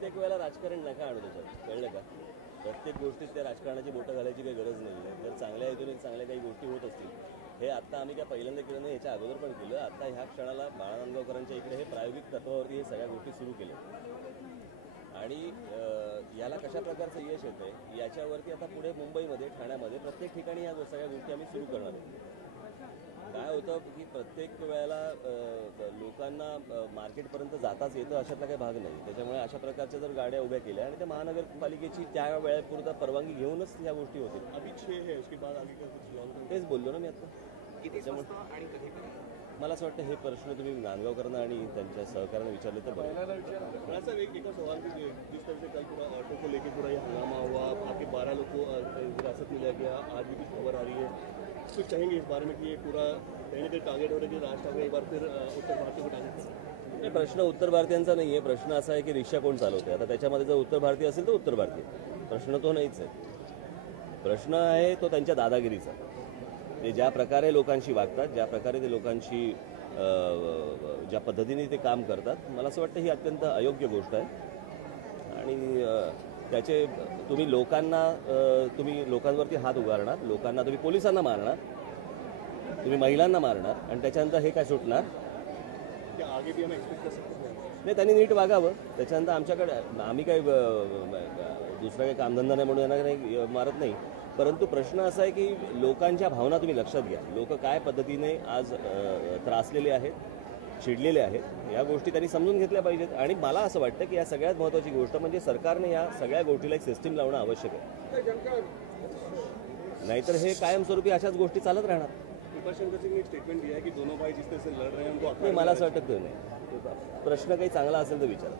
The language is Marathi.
प्रत्येक वेळेला राजकारण नका आणू त्याच्यात, कळलं का? प्रत्येक गोष्टीत त्या राजकारणाची बोटं घालायची काही गरज नाही आहे. जर चांगल्या हेतूने चांगल्या काही गोष्टी होत असतील, हे आत्ता आम्ही काय पहिल्यांदा केलं नाही, याच्या अगोदर पण केलं. आता ह्या क्षणाला बाळा नांदगावकरांच्या इकडे हे प्रायोगिक तत्वावरती हे सगळ्या गोष्टी सुरू केल्या आणि याला कशा प्रकारचं यश येतं आहे याच्यावरती आता पुढे मुंबईमध्ये, ठाण्यामध्ये प्रत्येक ठिकाणी या सगळ्या गोष्टी आम्ही सुरू करणार आहोत. काय होतं की प्रत्येक वेळेला लोकांना मार्केटपर्यंत जाताच येतं अशातला काही भाग नाही. त्याच्यामुळे अशा प्रकारच्या जर गाड्या उभ्या केल्या आणि त्या महानगरपालिकेची त्या वेळेपुरता परवानगी घेऊनच ह्या गोष्टी होतील. तेच बोललो ना मी आता. मला असं वाटतं हे प्रश्न तुम्ही नांदगावकरांना आणि त्यांच्या सहकार्याने विचारले तर बरं. एक सवाल की जिस तरह से कल पूरा ऑटो को लेकर पूरा ये हंगामा हुआ, आपके 12 लोग को हिरासत में लिया गया, आज भी कुछ खबर आ रही है, कुछ चाहेंगे इस बारे में कि ये पूरा कहीं ना कहीं टारगेट हो रहा है कि राज ठाकरे एक बार फिर उत्तर भारतीय को टारगेट करें? नाही, प्रश्न उत्तर भारतीयांचा नाही आहे. प्रश्न असा आहे की रिक्षा कोण चालवते. आता त्याच्यामध्ये जर उत्तर भारतीय असेल तर उत्तर भारतीय, प्रश्न तो नाहीच आहे. प्रश्न आहे तो त्यांच्या दादागिरीचा. ते ज्या प्रकारे लोकांशी वागतात, ज्या प्रकारे ते लोकांशी ज्या पद्धतीने ते काम करतात, मला असं वाटतं ही अत्यंत अयोग्य गोष्ट आहे. आणि त्याचे तुम्ही लोकांवरती हात उगारणार, लोकांना तुम्ही पोलिसांना मारणार, तुम्ही महिलांना मारणार आणि त्याच्यानंतर हे काय सुटणार? नाही, त्यांनी नीट वागावं. त्याच्यानंतर आमच्याकडे आम्ही काही दुसरा काही कामधंदा नाही म्हणून यांना काही मारत नाही. परंतु प्रश्न असा आहे की लोकांच्या भावना तुम्ही लक्षात घ्या. लोक काय पद्धतीने आज त्रासलेले आहेत, चिडलेले आहेत, या गोष्टी त्यांनी समजून घेतल्या पाहिजेत. आणि मला असं वाटतं की या सगळ्यात महत्त्वाची गोष्ट म्हणजे सरकारने या सगळ्या गोष्टीला एक सिस्टीम लावणं आवश्यक आहे. नाहीतर हे कायमस्वरूपी अशाच गोष्टी चालत राहणार. कृपाशंकर सिंह ने स्टेटमेंट दिया है कि दोनों भाई जिस तरह से लड़ रहे हैं उनको नाही, मला असं वाटतं नाही. प्रश्न काही चांगला असेल तर विचारा.